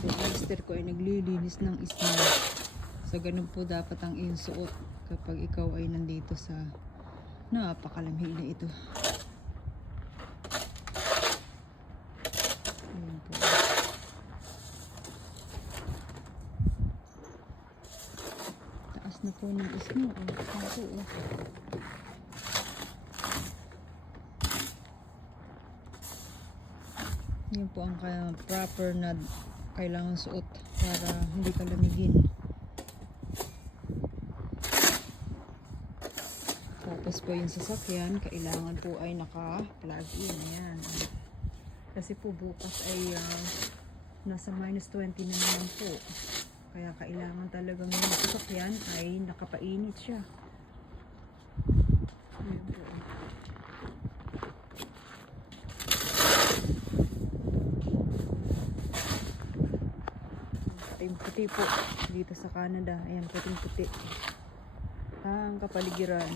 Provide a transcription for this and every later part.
Yung mister ko ay naglilinis ng snow. So ganun po dapat ang iyong suot kapag ikaw ay nandito sa napakalamig na ito. Ayan po. Taas na po ng snow. Ayan po. Yan po ang proper na kailangan suot para hindi ka lamigin. Tapos po yung sasakyan, kailangan po ay naka-plug in. Yan. Kasi po bukas ay nasa -20 na naman po. Kaya kailangan talagang yung sasakyan ay nakapainit siya. Ayan po. Puting-puti po dito sa Canada. Ayan, puting-puti ang kapaligiran.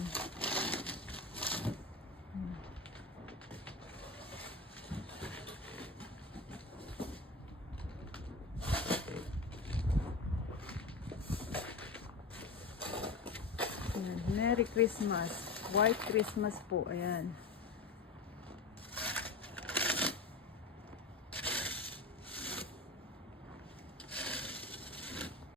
Ayan, Merry Christmas, White Christmas po. Ayan.